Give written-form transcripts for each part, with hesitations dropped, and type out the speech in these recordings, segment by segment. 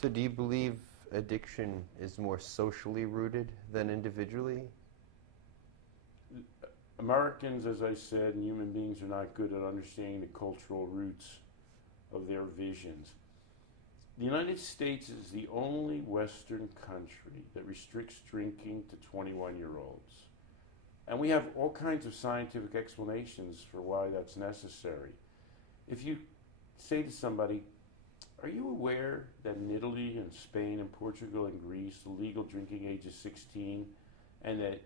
So do you believe addiction is more socially rooted than individually? Americans, as I said, and human beings are not good at understanding the cultural roots of their visions. The United States is the only Western country that restricts drinking to 21-year-olds. And we have all kinds of scientific explanations for why that's necessary. If you say to somebody, are you aware that in Italy and Spain and Portugal and Greece, the legal drinking age is 16, and that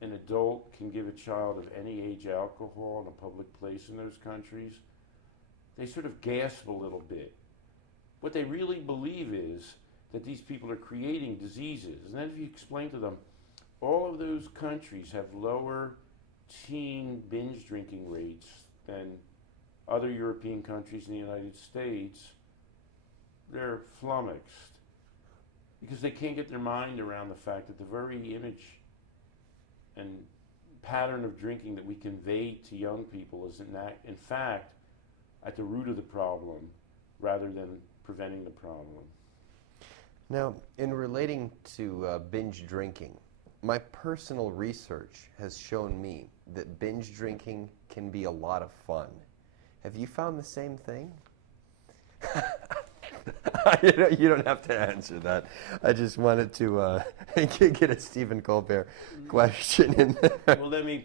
an adult can give a child of any age alcohol in a public place in those countries? They sort of gasp a little bit. What they really believe is that these people are creating diseases. And then if you explain to them, all of those countries have lower teen binge drinking rates than other European countries in the United States, they're flummoxed because they can't get their mind around the fact that the very image and pattern of drinking that we convey to young people is in fact at the root of the problem rather than preventing the problem. Now, in relating to binge drinking, my personal research has shown me that binge drinking can be a lot of fun. Have you found the same thing? You don't have to answer that. I just wanted to get a Stephen Colbert question in there. Well, let me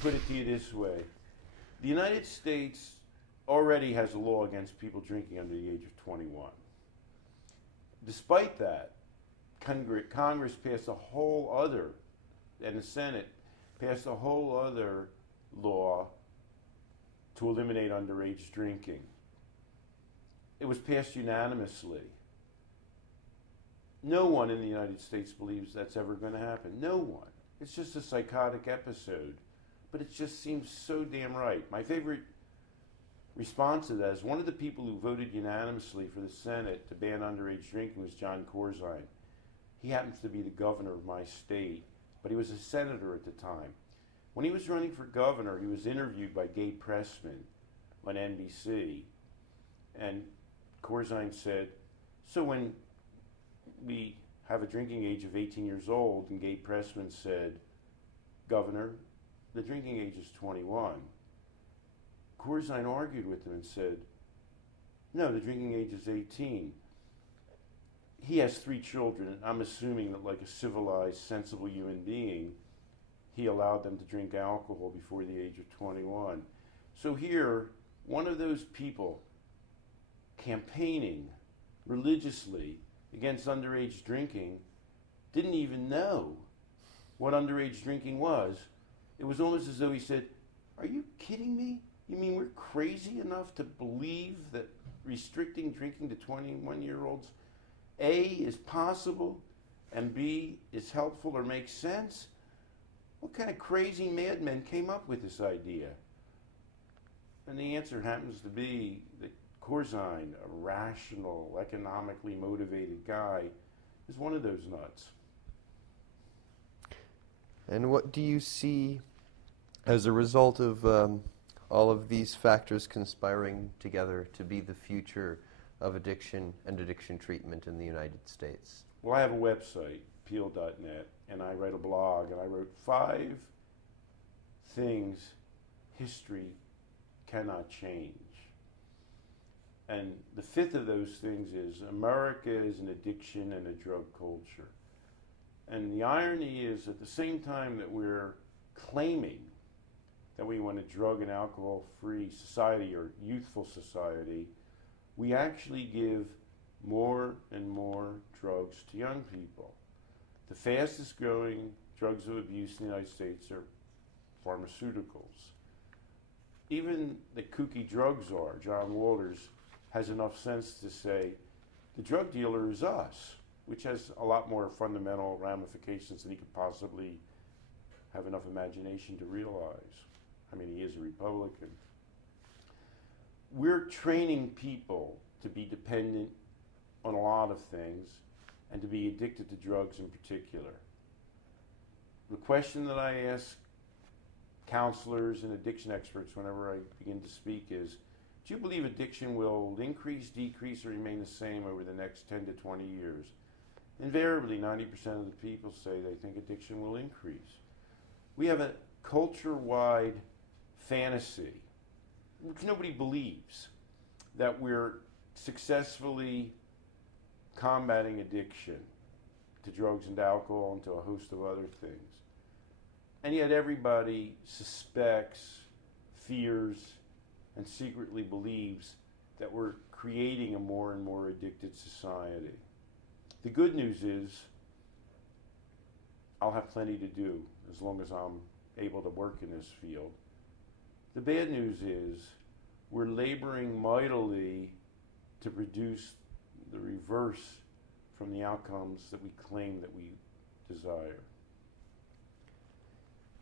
put it to you this way. The United States already has a law against people drinking under the age of 21. Despite that, Congress passed a whole other, and the Senate passed a whole other law to eliminate underage drinking. It was passed unanimously. No one in the United States believes that's ever going to happen. No one. It's just a psychotic episode. But it just seems so damn right. My favorite response to that is one of the people who voted unanimously for the Senate to ban underage drinking was John Corzine. He happens to be the governor of my state, but he was a senator at the time. When he was running for governor, he was interviewed by Gabe Pressman on NBC, and Corzine said, so when we have a drinking age of 18 years old, and Gabe Pressman said, Governor, the drinking age is 21. Corzine argued with him and said, no, the drinking age is 18. He has 3 children, and I'm assuming that like a civilized, sensible human being, he allowed them to drink alcohol before the age of 21. So here, one of those people campaigning religiously against underage drinking didn't even know what underage drinking was. It was almost as though he said, are you kidding me? You mean we're crazy enough to believe that restricting drinking to 21-year-olds, A, is possible, and B, is helpful or makes sense? What kind of crazy madmen came up with this idea? And the answer happens to be that Corzine, a rational, economically motivated guy, is one of those nuts. And what do you see as a result of all of these factors conspiring together to be the future of addiction and addiction treatment in the United States? Well, I have a website, Peele.net, and I write a blog, and I wrote 5 things history cannot change. And the 5th of those things is America is an addiction and a drug culture. And the irony is at the same time that we're claiming that we want a drug and alcohol-free society or youthful society, we actually give more and more drugs to young people. The fastest growing drugs of abuse in the United States are pharmaceuticals. Even the kooky drug czar, John Walters, has enough sense to say the drug dealer is us, which has a lot more fundamental ramifications than he could possibly have enough imagination to realize. I mean, he is a Republican. We're training people to be dependent on a lot of things and to be addicted to drugs in particular. The question that I ask counselors and addiction experts whenever I begin to speak is, Do you believe addiction will increase, decrease, or remain the same over the next 10 to 20 years? Invariably, 90% of the people say they think addiction will increase. We have a culture-wide fantasy, which nobody believes, that we're successfully combating addiction to drugs and alcohol and to a host of other things. And yet everybody suspects, fears, and secretly believes that we're creating a more and more addicted society. The good news is I'll have plenty to do as long as I'm able to work in this field. The bad news is we're laboring mightily to produce the reverse from the outcomes that we claim that we desire.